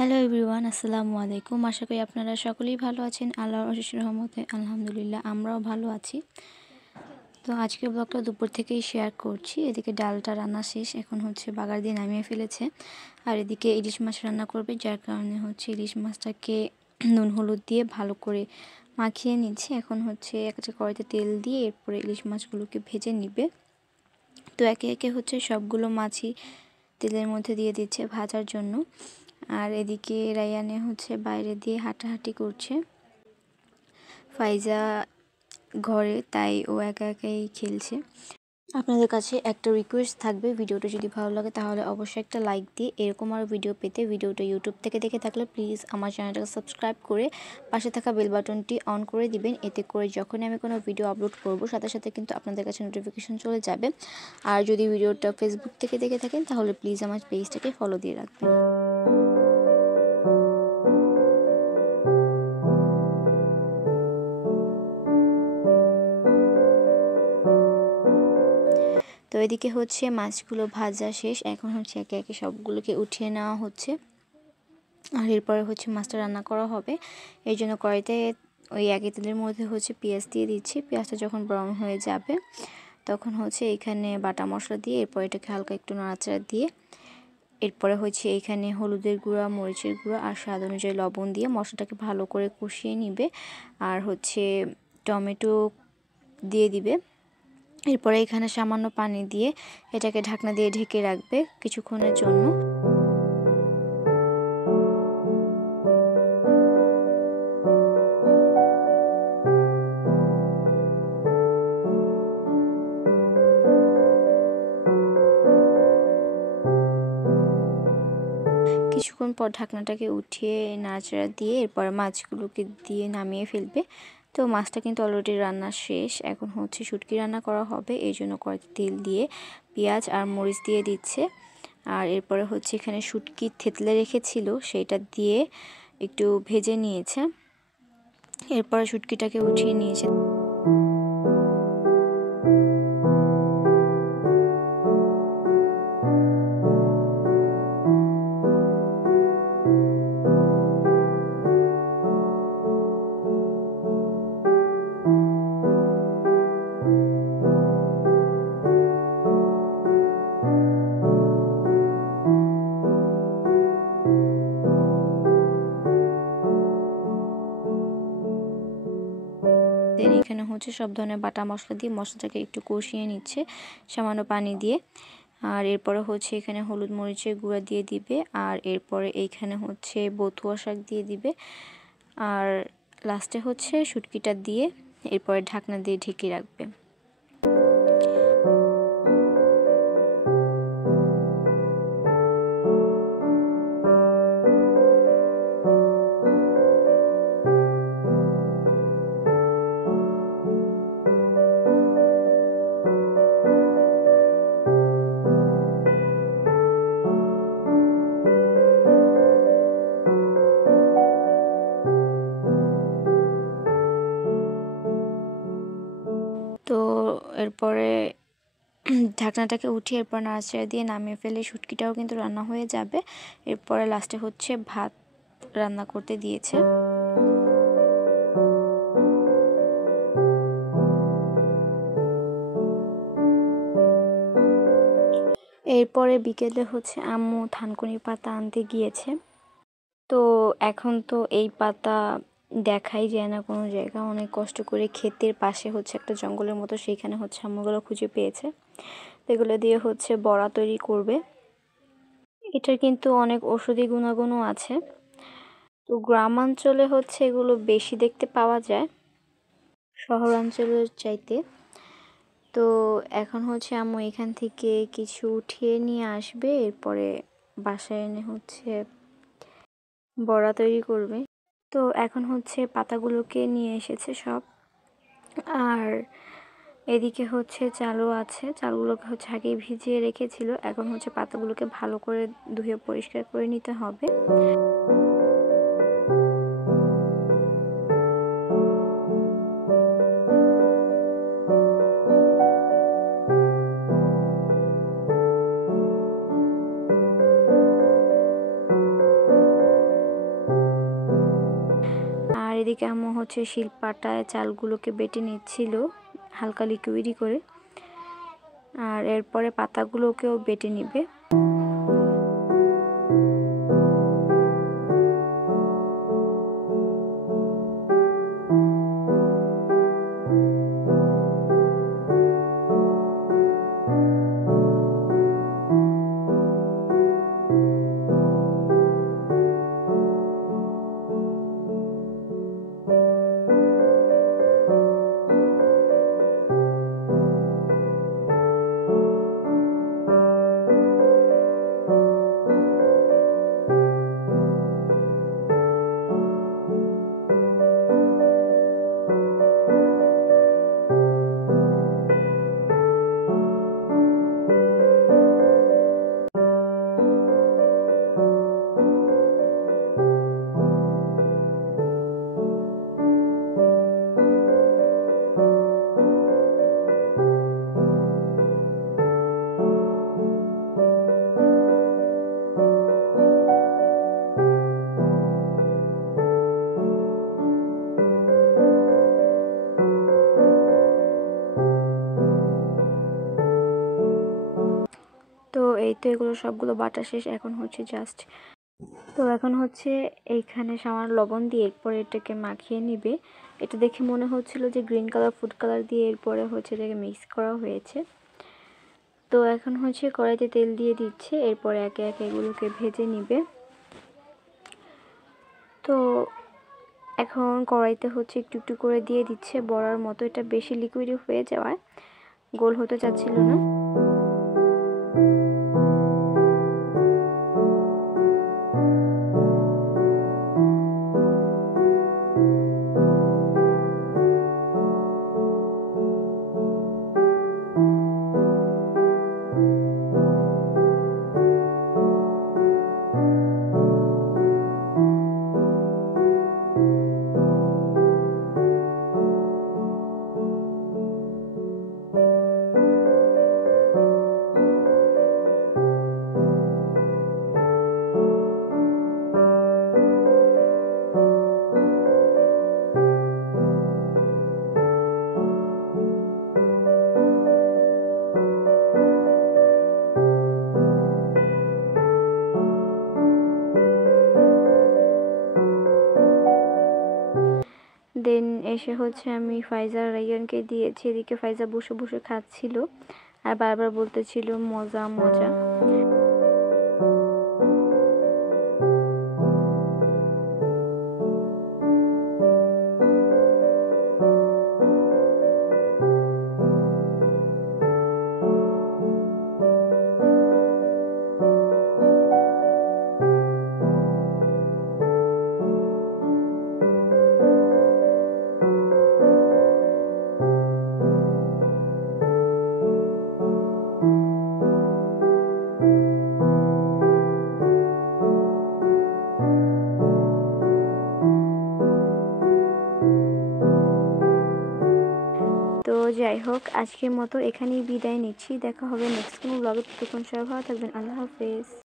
Hello everyone, আসসালামু আলাইকুম। আশা করি আপনারা সকলেই ভালো আছেন। আল্লাহর অশেষ রহমতে আলহামদুলিল্লাহ আমরাও ভালো আছি। তো আজকের ব্লগটা দুপুর থেকেই শেয়ার করছি। এদিকে ডালটা রান্না শেষ, এখন বাগার দিয়ে নামিয়ে ফেলেছে। আর এদিকে ইলিশ মাছ রান্না করবে, যার কারণে ইলিশ মাছটাকে নুন হলুদ দিয়ে ভালো করে মাখিয়ে নিচ্ছে। এখন একটা কড়াইতে তেল দিয়ে এরপরে ইলিশ মাছগুলোকে ভেজে নিবে। তো একে একে সবগুলো মাছই তেলের মধ্যে দিয়ে দিচ্ছে ভাজার জন্য। আর এদিকে রায়ানে বাইরে দিয়ে হাঁটাহাঁটি করছে। ফাইজা ঘরে, তাই ও একা একাই খেলছে। আপনাদের কাছে একটা রিকোয়েস্ট থাকবে, ভিডিওটা যদি ভালো লাগে তাহলে অবশ্যই একটা লাইক দিয়ে এরকম আরও ভিডিও পেতে ভিডিওটা ইউটিউব থেকে দেখে থাকলে প্লিজ আমার চ্যানেলটাকে সাবস্ক্রাইব করে পাশে থাকা বেল বাটনটি অন করে দিবেন। এতে করে যখনই আমি কোনো ভিডিও আপলোড করব সাথে সাথে কিন্তু আপনাদের কাছে নোটিফিকেশন চলে যাবে। আর যদি ভিডিওটা ফেসবুক থেকে দেখে থাকেন তাহলে প্লিজ আমার পেজটাকে ফলো দিয়ে রাখবেন। তো এদিকে মাছগুলো ভাজা শেষ, এখন একে একে সবগুলোকে উঠিয়ে নেওয়া হচ্ছে। আর এরপরে মাছটা রান্না করা হবে। এই জন্য কড়াইতে ওই একই তেলের মধ্যে পেঁয়াজ দিয়ে দিচ্ছি। পেঁয়াজটা যখন ব্রাউন হয়ে যাবে তখন এখানে বাটা মশলা দিয়ে এরপর এটাকে হালকা একটু নাড়াচাড়া দিয়ে এরপরে এখানে হলুদের গুঁড়া, মরিচের গুঁড়া আর স্বাদ অনুযায়ী লবণ দিয়ে মশলাটাকে ভালো করে কষিয়ে নিবে। আর টমেটো দিয়ে দিবে। এরপরে এখানে সামান্য পানি দিয়ে এটাকে ঢাকনা দিয়ে ঢেকে রাখবে কিছুক্ষণের জন্য। কিছুক্ষণ পর ঢাকনাটাকে উঠিয়ে নাড়াচাড়া দিয়ে এরপরে মাছগুলোকে দিয়ে নামিয়ে ফেলবে। তো মাছটা কিন্তু অলরেডি রান্না শেষ। এখন শুটকি রান্না করা হবে, এই জন্য কড়াইতে তেল দিয়ে পেঁয়াজ আর মরিচ দিয়ে দিচ্ছে। আর এরপরে এখানে শুটকি থেতলে রেখেছিল সেইটা দিয়ে একটু ভেজে নিয়েছে। এরপরে শুটকিটাকে উঠিয়ে নিয়েছে। এখানে সব ধরনের বাটা মশলা দিয়ে মশলাটাকে একটু কষিয়ে নিচ্ছে সামান্য পানি দিয়ে। আর এরপরে এখানে হলুদ মরিচের গুঁড়া দিয়ে দিবে। আর এরপরে এইখানে বথুয়া শাক দিয়ে দিবে। আর লাস্টে শুটকিটা দিয়ে এরপরে ঢাকনা দিয়ে ঢেকে রাখবে। তো এরপরে ঢাকনাটাকে উঠিয়ে এরপর নাড়াচাড়া দিয়ে নামিয়ে ফেলে শুটকিটাও কিন্তু রান্না হয়ে যাবে। এরপরে লাস্টে ভাত রান্না করতে দিয়েছে। এরপরে বিকেলে আম্মু থানকুনি পাতা আনতে গিয়েছে। তো এখন তো এই পাতা দেখাই যায় না কোনো জায়গা, অনেক কষ্ট করে ক্ষেতের পাশে একটা জঙ্গলের মতো, সেইখানে আম্মুগুলো খুঁজে পেয়েছে। এগুলো দিয়ে বড়া তৈরি করবে। এটার কিন্তু অনেক ঔষধি গুণাগুণও আছে। তো গ্রামাঞ্চলে এগুলো বেশি দেখতে পাওয়া যায় শহরাঞ্চলের চাইতে। তো এখন আম্মু এখান থেকে কিছু উঠিয়ে নিয়ে আসবে, এরপরে বাসায় এনে বড়া তৈরি করবে। তো এখন পাতাগুলোকে নিয়ে এসেছে সব। আর এদিকে চালও আছে, চালগুলোকে আগেই ভিজিয়ে রেখেছিল। এখন পাতাগুলোকে ভালো করে ধুয়ে পরিষ্কার করে নিতে হবে। এদিকে আম্মু হচ্ছে শিলপাটায় চালগুলোকে বেটে নিচ্ছিল হালকা লিকুইডি করে, আর এরপরে পাতাগুলোকেও বেটে নিবে। তো এই তো এগুলো সবগুলো বাটা শেষ। এখন হচ্ছে এইখানে সামান্য লবণ দিয়ে এরপরে এটাকে মাখিয়ে নিবে। এটা দেখে মনে হচ্ছিল যে গ্রিন কালার ফুড কালার দিয়ে এরপরে হচ্ছে এটাকে মিক্স করা হয়েছে। তো এখন হচ্ছে কড়াইতে তেল দিয়ে দিচ্ছে, এরপরে একে একে এগুলোকে ভেজে নিবে। তো এখন কড়াইতে হচ্ছে একটু একটু করে দিয়ে দিচ্ছে বড়ার মতো। এটা বেশি লিকুইড হয়ে যাওয়ায় গোল হতে চাচ্ছিল না। দেন এসে হচ্ছে আমি ফাইজা রাইয়ানকে দিয়েছি। এদিকে ফাইজা বসে বসে খাচ্ছিল আর বারবার বলতেছিল মজা মজা। তো যাই হোক, আজকের মতো এখানেই বিদায় নিচ্ছি। দেখা হবে নেক্সট কোনো ব্লগে। ততক্ষণ সবাই ভালো থাকবেন। আল্লাহ হাফেজ।